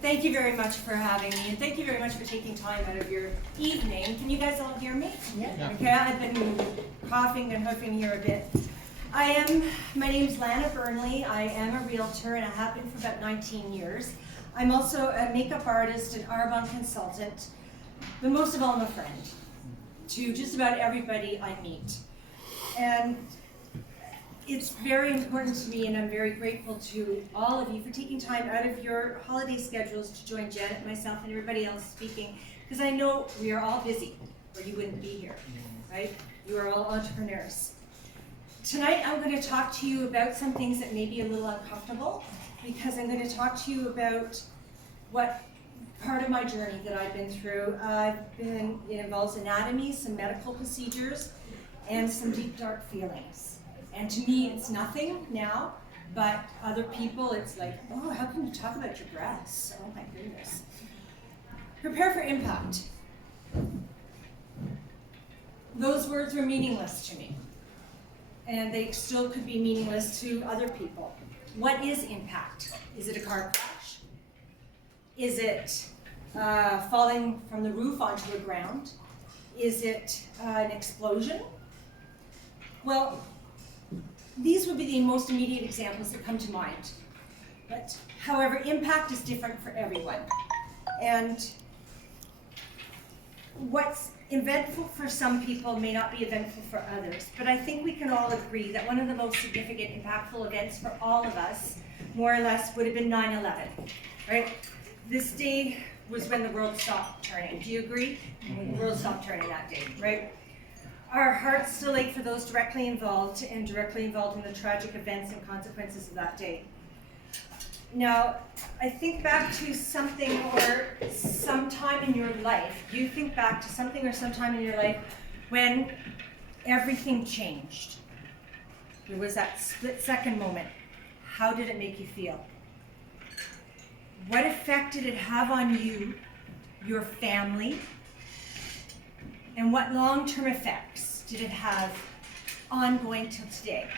Thank you very much for having me, and thank you very much for taking time out of your evening. Can you guys all hear me? Yeah. Okay, I've been coughing and hoofing here a bit. My name's Lana Burnley. I am a realtor, and I have been for about 19 years. I'm also a makeup artist and Arbonne consultant, but most of all, I'm a friend to just about everybody I meet. And it's very important to me, and I'm very grateful to all of you for taking time out of your holiday schedules to join Janet, myself, and everybody else speaking, because I know we are all busy, or you wouldn't be here, right? You are all entrepreneurs. Tonight, I'm going to talk to you about some things that may be a little uncomfortable, because I'm going to talk to you about what part of my journey that I've been through. It involves anatomy, some medical procedures, and some deep, dark feelings. And to me, it's nothing now, but other people, it's like, oh, how can you talk about your breasts? Oh my goodness. Prepare for impact. Those words were meaningless to me, and they still could be meaningless to other people. What is impact? Is it a car crash? Is it falling from the roof onto the ground? Is it an explosion? Well, these would be the most immediate examples that come to mind. But, however, impact is different for everyone. And what's eventful for some people may not be eventful for others. But I think we can all agree that one of the most significant, impactful events for all of us, more or less, would have been 9/11, right? This day was when the world stopped turning. Do you agree? The world stopped turning that day, right? Our hearts still ache for those directly involved in the tragic events and consequences of that day. Now, I think back to something or some time in your life. You think back to something or some time in your life when everything changed. There was that split-second moment. How did it make you feel? What effect did it have on you, your family? And what long-term effects did it have ongoing till today?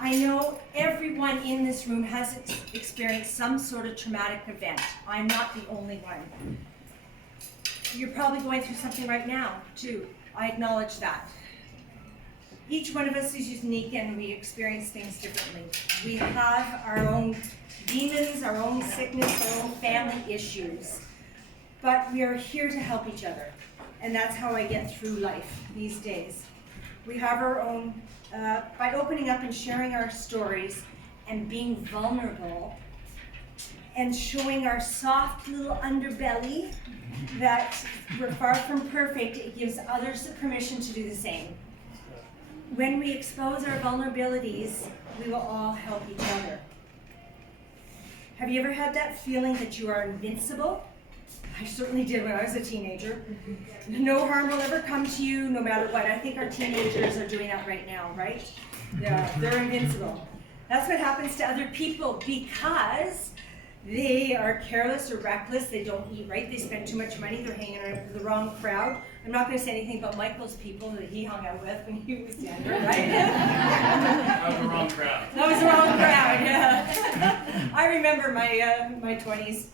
I know everyone in this room has experienced some sort of traumatic event. I'm not the only one. You're probably going through something right now, too. I acknowledge that. Each one of us is unique and we experience things differently. We have our own demons, our own sickness, our own family issues. But we are here to help each other. And that's how I get through life these days. We have our own, by opening up and sharing our stories and being vulnerable and showing our soft little underbelly that we're far from perfect, it gives others the permission to do the same. When we expose our vulnerabilities, we will all help each other. Have you ever had that feeling that you are invincible? I certainly did when I was a teenager. No harm will ever come to you, no matter what. I think our teenagers are doing that right now, right? Yeah, they're invincible. That's what happens to other people because they are careless or reckless. They don't eat right. They spend too much money. They're hanging out with the wrong crowd. I'm not going to say anything about Michael's people that he hung out with when he was younger, right? That was the wrong crowd. That was the wrong crowd, yeah. I remember my 20s.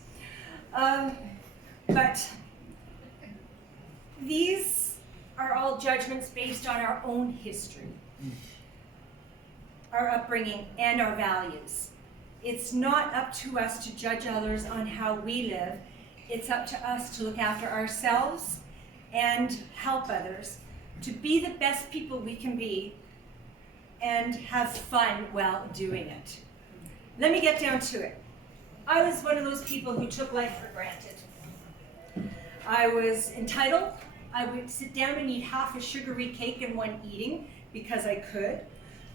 But these are all judgments based on our own history, our upbringing, and our values. It's not up to us to judge others on how we live. It's up to us to look after ourselves and help others to be the best people we can be and have fun while doing it. Let me get down to it. I was one of those people who took life for granted. I was entitled. I would sit down and eat half a sugary cake in one eating because I could.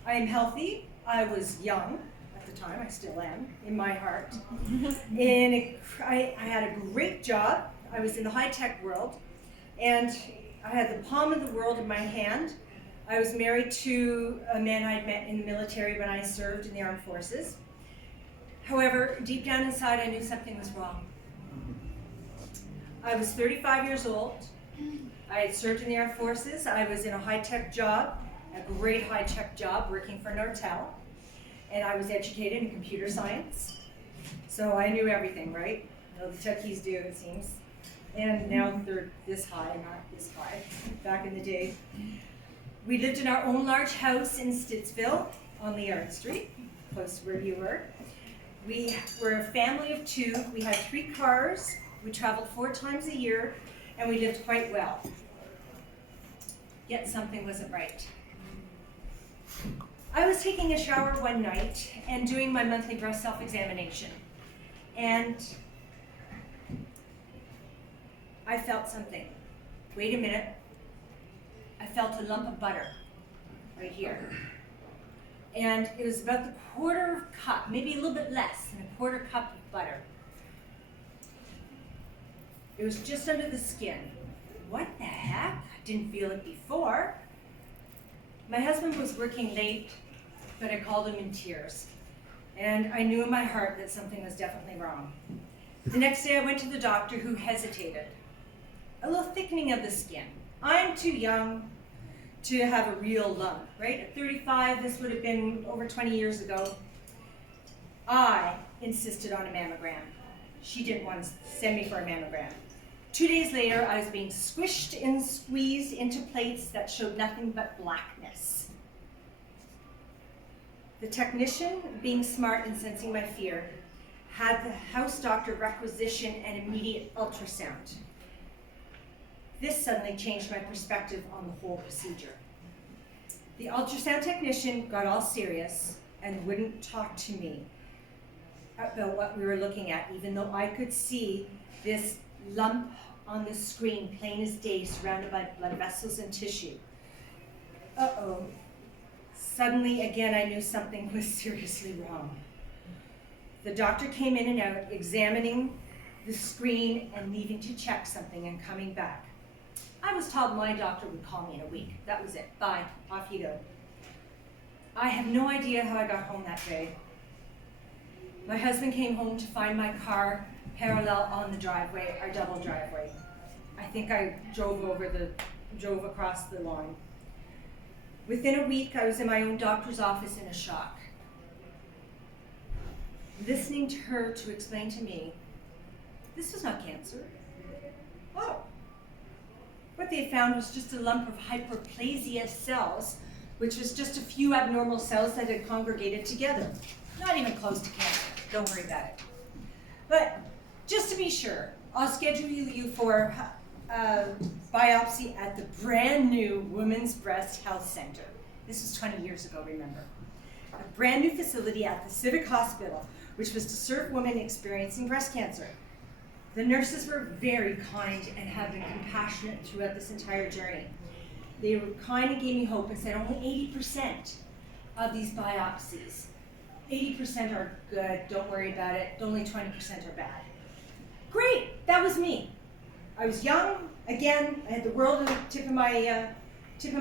I am healthy. I was young at the time. I still am in my heart. And I had a great job. I was in the high-tech world. And I had the palm of the world in my hand. I was married to a man I'd met in the military when I served in the armed forces. However, deep down inside, I knew something was wrong. I was 35 years old. I had served in the armed forces. I was in a high-tech job, a great high-tech job working for Nortel. And I was educated in computer science. So I knew everything, right? You know, the techies do, it seems. And now they're this high, not this high, back in the day. We lived in our own large house in Stittsville on Liard Street, close to where you were. We were a family of 2. We had 3 cars. We traveled 4 times a year, and we lived quite well. Yet something wasn't right. I was taking a shower one night and doing my monthly breast self-examination, and I felt something. Wait a minute. I felt a lump of butter right here. And it was about the quarter cup, maybe a little bit less than a quarter cup of butter. It was just under the skin. What the heck? I didn't feel it before. My husband was working late, but I called him in tears. And I knew in my heart that something was definitely wrong. The next day I went to the doctor, who hesitated. A little thickening of the skin. I'm too young to have a real lump, right? At 35, this would have been over 20 years ago. I insisted on a mammogram. She didn't want to send me for a mammogram. 2 days later, I was being squished and squeezed into plates that showed nothing but blackness. The technician, being smart and sensing my fear, had the house doctor requisition an immediate ultrasound. This suddenly changed my perspective on the whole procedure. The ultrasound technician got all serious and wouldn't talk to me about what we were looking at, even though I could see this lump on the screen, plain as day, surrounded by blood vessels and tissue. Uh-oh. Suddenly, again, I knew something was seriously wrong. The doctor came in and out, examining the screen and leaving to check something and coming back. I was told my doctor would call me in a week. That was it. Bye. Off you go. I have no idea how I got home that day. My husband came home to find my car parallel on the driveway, our double driveway. I think I drove across the lawn. Within a week, I was in my own doctor's office in a shock. Listening to her to explain to me, this was not cancer. Oh. What they found was just a lump of hyperplasia cells, which was just a few abnormal cells that had congregated together. Not even close to cancer. Don't worry about it. But just to be sure, I'll schedule you for a biopsy at the brand new Women's Breast Health Center. This was 20 years ago, remember. A brand new facility at the Civic Hospital, which was to serve women experiencing breast cancer. The nurses were very kind and have been compassionate throughout this entire journey. They were kind and gave me hope and said only 80% of these biopsies, 80% are good, don't worry about it, only 20% are bad. Great, that was me. I was young, again, I had the world on the tip of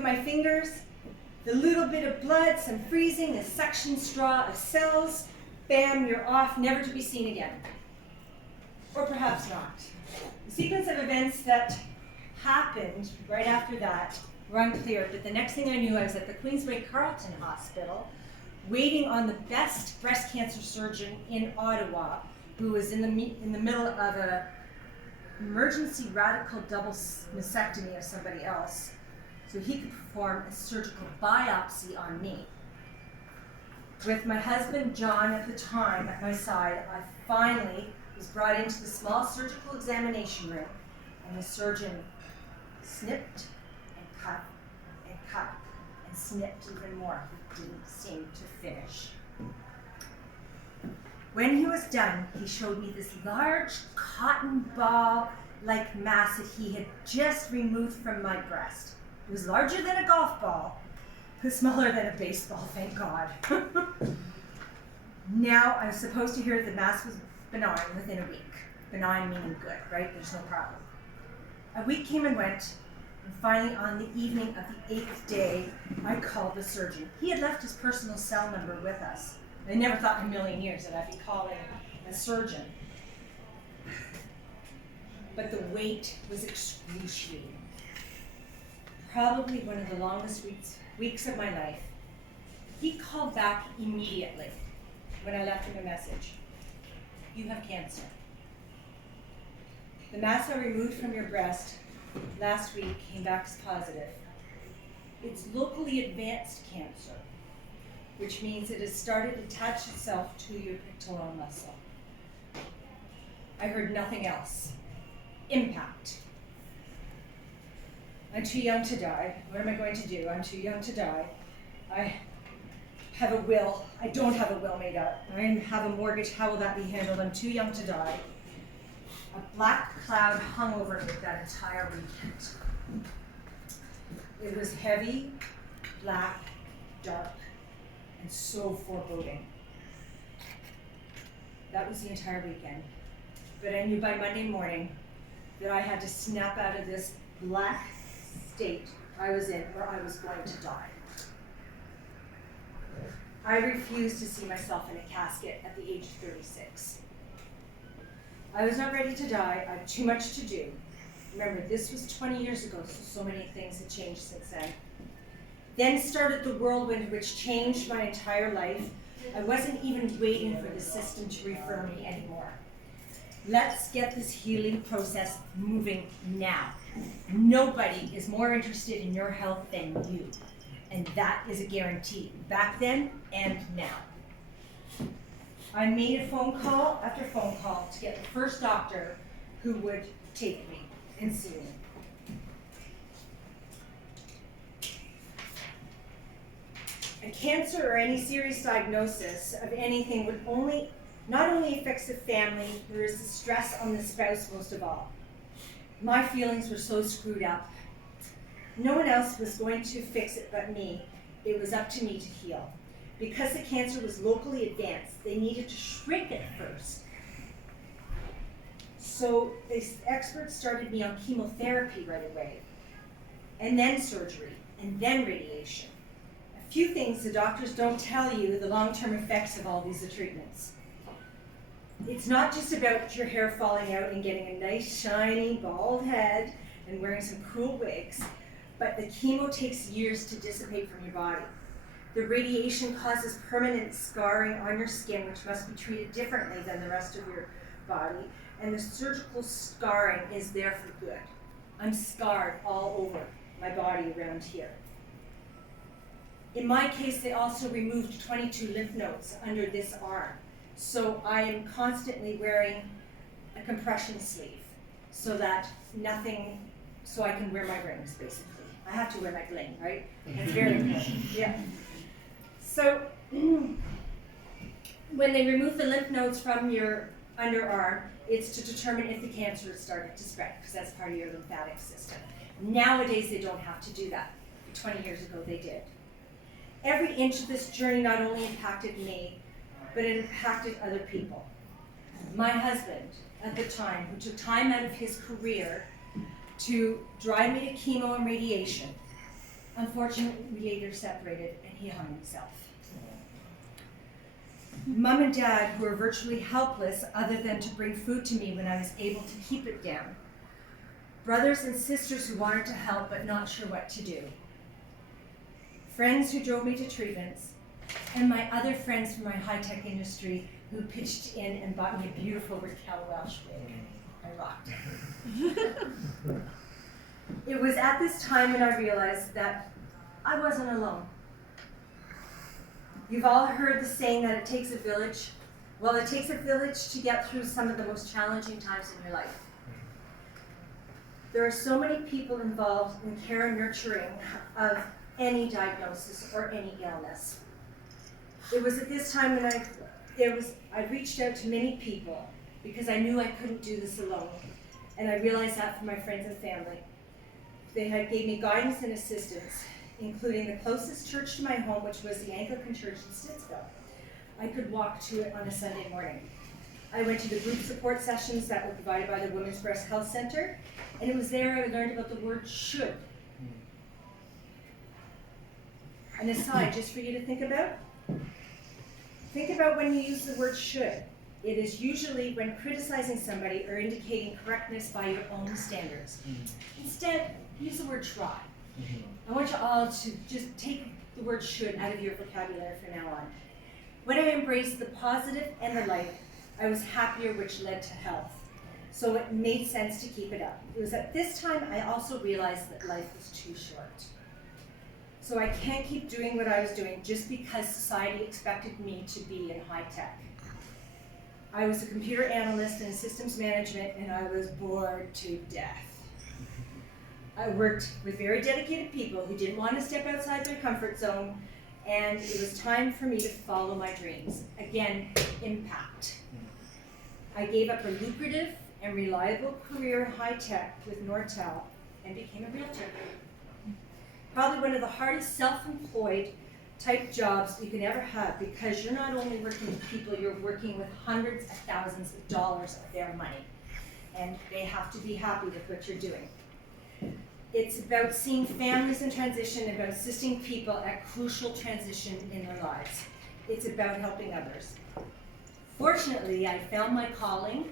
my fingers, the little bit of blood, some freezing, a suction straw of cells, bam, you're off, never to be seen again. Or perhaps not. The sequence of events that happened right after that were unclear, but the next thing I knew, I was at the Queensway Carleton Hospital, waiting on the best breast cancer surgeon in Ottawa, who was in the middle of an emergency radical double mastectomy of somebody else, so he could perform a surgical biopsy on me. With my husband, John, at the time at my side, I finally was brought into the small surgical examination room, and the surgeon snipped and cut and snipped even more. He didn't seem to finish. When he was done, he showed me this large cotton ball-like mass that he had just removed from my breast. It was larger than a golf ball, but smaller than a baseball, thank God. Now, I was supposed to hear the mass was benign within a week. Benign meaning good, right? There's no problem. A week came and went, and finally on the evening of the 8th day, I called the surgeon. He had left his personal cell number with us. I never thought in a million years that I'd be calling a surgeon. But the wait was excruciating. Probably one of the longest weeks of my life. He called back immediately when I left him a message. you have cancer. The mass I removed from your breast last week came back as positive. It's locally advanced cancer, which means it has started to attach itself to your pectoral muscle. I heard nothing else. Impact. I'm too young to die. What am I going to do? I'm too young to die. I have a will. I don't have a will made up. I have a mortgage. How will that be handled? I'm too young to die. A black cloud hung over me that entire weekend. It was heavy, black, dark, and so foreboding. That was the entire weekend. But I knew by Monday morning that I had to snap out of this black state I was in, or I was going to die. I refused to see myself in a casket at the age of 36. I was not ready to die. I had too much to do. Remember, this was 20 years ago, so many things have changed since then. Then started the whirlwind which changed my entire life. I wasn't even waiting for the system to refer me anymore. Let's get this healing process moving now. Nobody is more interested in your health than you. And that is a guarantee, back then and now. I made a phone call after phone call to get the first doctor who would take me and see me. A cancer or any serious diagnosis of anything would not only affects the family, there is the stress on the spouse most of all. My feelings were so screwed up. No one else was going to fix it but me. It was up to me to heal. Because the cancer was locally advanced, they needed to shrink it first. So the experts started me on chemotherapy right away, and then surgery, and then radiation. A few things the doctors don't tell you the long-term effects of all these treatments. It's not just about your hair falling out and getting a nice, shiny, bald head and wearing some cool wigs, but the chemo takes years to dissipate from your body. The radiation causes permanent scarring on your skin, which must be treated differently than the rest of your body, and the surgical scarring is there for good. I'm scarred all over my body around here. In my case, they also removed 22 lymph nodes under this arm, so I am constantly wearing a compression sleeve so that so I can wear my rings, basically. I have to wear my bling, right? It's very important, yeah. So, when they remove the lymph nodes from your underarm, it's to determine if the cancer has started to spread, because that's part of your lymphatic system. Nowadays, they don't have to do that. 20 years ago, they did. Every inch of this journey not only impacted me, but it impacted other people. My husband, at the time, who took time out of his career to drive me to chemo and radiation, unfortunately, we later separated and he hung himself. Mom and Dad, who were virtually helpless other than to bring food to me when I was able to keep it down. Brothers and sisters who wanted to help but not sure what to do. Friends who drove me to treatments, and my other friends from my high-tech industry who pitched in and bought me a beautiful Raquel Welch wig. I rocked it. It was at this time when I realized that I wasn't alone. You've all heard the saying that it takes a village. Well, it takes a village to get through some of the most challenging times in your life. There are so many people involved in care and nurturing of any diagnosis or any illness. It was at this time when I reached out to many people because I knew I couldn't do this alone. And I realized that from my friends and family. They gave me guidance and assistance, including the closest church to my home, which was the Anglican Church in Stittsville. I could walk to it on a Sunday morning. I went to the group support sessions that were provided by the Women's Breast Health Center, and it was there I learned about the word should. An aside, just for you to think about when you use the word should. It is usually when criticizing somebody or indicating correctness by your own standards. Instead, use the word try. I want you all to just take the word should out of your vocabulary from now on. When I embrace the positive and the light, I was happier, which led to health. So it made sense to keep it up. It was at this time I also realized that life was too short. So I can't keep doing what I was doing just because society expected me to be in high tech. I was a computer analyst in systems management, and I was bored to death. I worked with very dedicated people who didn't want to step outside their comfort zone, and it was time for me to follow my dreams. Again, impact. I gave up a lucrative and reliable career in high tech with Nortel and became a realtor. Probably one of the hardest self-employed type jobs you can ever have, because you're not only working with people, you're working with hundreds of thousands of dollars of their money. And they have to be happy with what you're doing. It's about seeing families in transition, about assisting people at crucial transition in their lives. It's about helping others. Fortunately, I found my calling,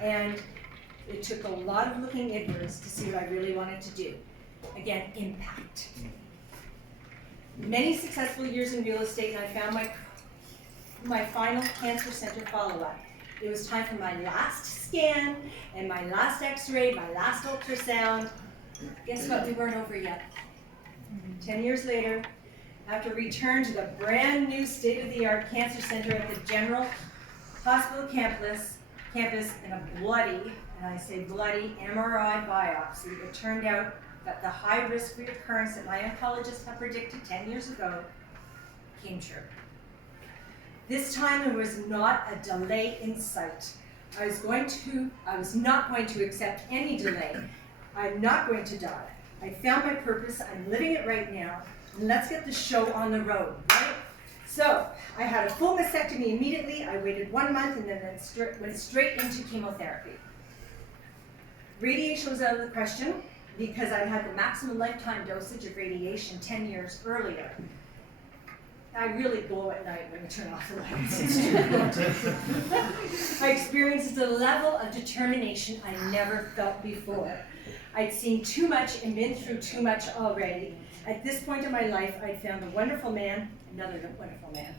and it took a lot of looking inwards to see what I really wanted to do. Again, impact. Many successful years in real estate, and I found my final cancer center follow-up. It was time for my last scan and my last x-ray, my last ultrasound. Guess what? We weren't over yet. 10 years later, after return to the brand new state-of-the-art cancer center at the General Hospital campus and a bloody, and I say bloody, MRI biopsy, it turned out that the high risk reoccurrence that my oncologist had predicted 10 years ago came true. This time there was not a delay in sight. I was not going to accept any delay. I'm not going to die. I found my purpose, I'm living it right now, and let's get the show on the road, right? So, I had a full mastectomy immediately. I waited 1 month and then went straight into chemotherapy. Radiation was out of the question, because I had the maximum lifetime dosage of radiation 10 years earlier. I really glow at night when you turn off the lights. It's true. I experienced a level of determination I never felt before. I'd seen too much and been through too much already. At this point in my life, I'd found a wonderful man, another wonderful man.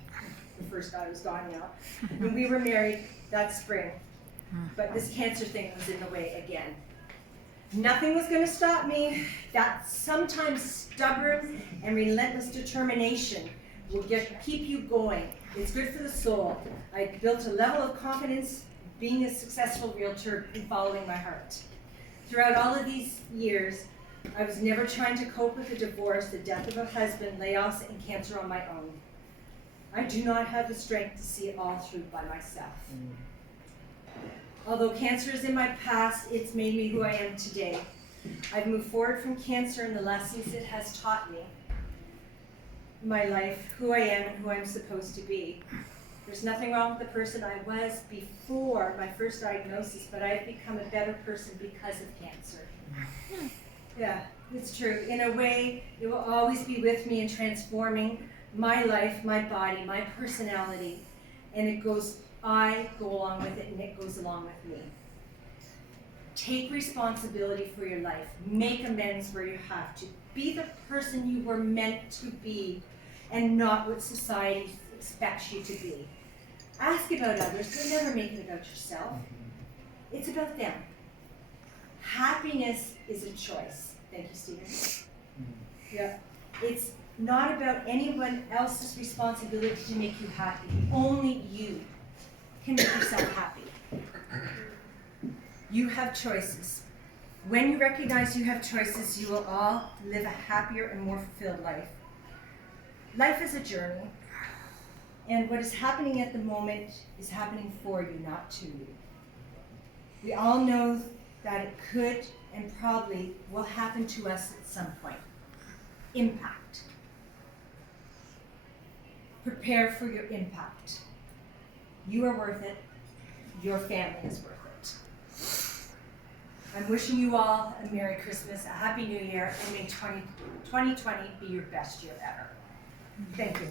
The first guy was gone now. And we were married that spring. But this cancer thing was in the way again. Nothing was going to stop me. That sometimes stubborn and relentless determination will keep you going. It's good for the soul. I built a level of confidence being a successful realtor and following my heart. Throughout all of these years, I was never trying to cope with a divorce, the death of a husband, layoffs, and cancer on my own. I do not have the strength to see it all through by myself. Although cancer is in my past, it's made me who I am today. I've moved forward from cancer and the lessons it has taught me. My life, who I am and who I'm supposed to be. There's nothing wrong with the person I was before my first diagnosis, but I've become a better person because of cancer. Yeah, it's true. In a way, it will always be with me in transforming my life, my body, my personality, and I go along with it, and it goes along with me. Take responsibility for your life. Make amends where you have to. Be the person you were meant to be, and not what society expects you to be. Ask about others, but never make it about yourself. It's about them. Happiness is a choice. Thank you, Stephen. Yeah. It's not about anyone else's responsibility to make you happy. Only you can make yourself happy. You have choices. When you recognize you have choices, you will all live a happier and more fulfilled life. Life is a journey, and what is happening at the moment is happening for you, not to you. We all know that it could and probably will happen to us at some point. Impact. Prepare for your impact. You are worth it. Your family is worth it. I'm wishing you all a Merry Christmas, a Happy New Year, and may 2020 be your best year ever. Thank you.